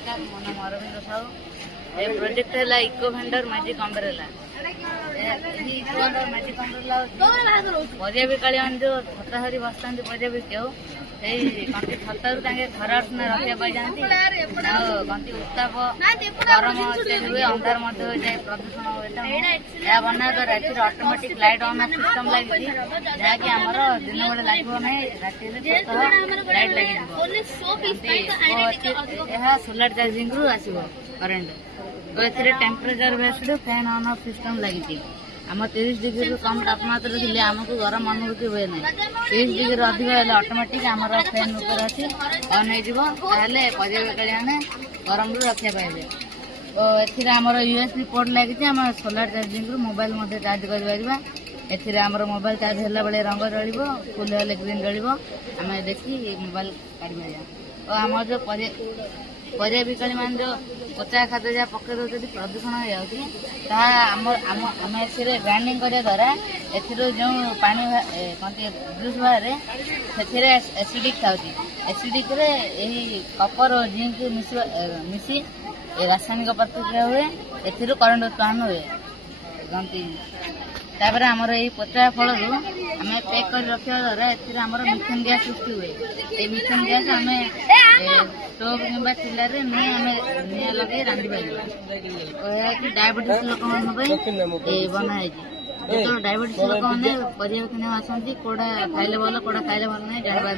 नमस्कार मो नाम अरविंद साहू ए प्रोजेक्ट है eco vendor magic umbrella eco vendor magic umbrella परिया बिकाली मैंने जो छता धरी बसता परिया बिकू कंटी छतर खरा सुना रखा जाती कंटी उत्ताप गरम हुए अंधार हो जाए प्रदूषण यह बना राति ऑटोमेटिक लाइट ऑन सिस्टम लगी जहाँकि आमर दिन बेले लगे ना राति लाइट लगे सोलार चार्जिंग रु आसो करेन्ट तो a temperature based fan on off system लगी आम 30 डिग्री कम तापमात्रा थे आमको गरम अनुभूति हुए ना 30 डिग्री अधिक है ऑटोमेटिक आम फैन ऊपर अच्छी ऑन हो पर्यटक मैंने गरम रु रक्षा पाइबे तो एमर यूएसबी पोर्ट लगी आम सोलार चार्जिंग रु मोबाइल चार्ज कर एमर मोबाइल चार्ज होला बेले रंग जलिबो फुल हेले ग्रीन जलिबो आम देखी मोबाइल काढ़ और आम जो परिया बिकाली मान जो कचा खाद्य जहाँ पकड़ दे प्रदूषण हो ग्राइंडिंग करने द्वारा जो पानी जूस बाहर से एसिडिक था एसिडिक कपर और जिंक मिसी रासायनिक प्रतिक्रिया हुए करंट उत्पादन हुए तापर आमर ये पचा फल आम पैक कर रखा द्वारा मिथेन गैस सृष्टि हुए ये मिथेन गैस आम स्टोव कि चूल्हार निआ लगे रांधि पार डायबिटीज लोक बनाई जो डायबिटीज लोक मैंने परिया किना आसती कौड़ा खाइले भल कौड़ा खाइले भल नहीं जानवर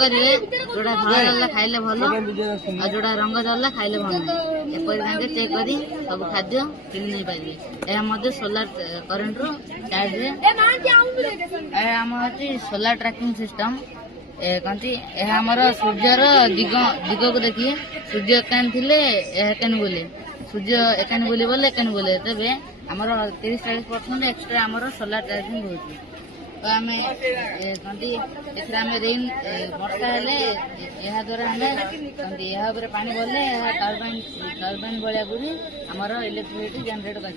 करेंगे जोड़ा धला जल्ला खाइले भल और जोड़ा रंग जल्ला खाइले भल नहीं एपरी चेक कर सब खाद्य किणी नहीं पारे यह सोलार करेन्ट रु चार्ज आम हूँ सोलार ट्रैकिंग सिस्टम कहती आमर सूर्यर दिग को देखिए सूर्य एकान थे एकान बुले सूर्य एकान बुले बोले एकान बुले तेज आमर 30-40% एक्सट्रा आमर सोलार चार्जिंग हो तो आम कहती आम रेन वर्षा हेले यह द्वारा आम कहती यह पानी बोले टर्बाइन भाया घूरी आमर इलेक्ट्रिसिटी जनरेट कर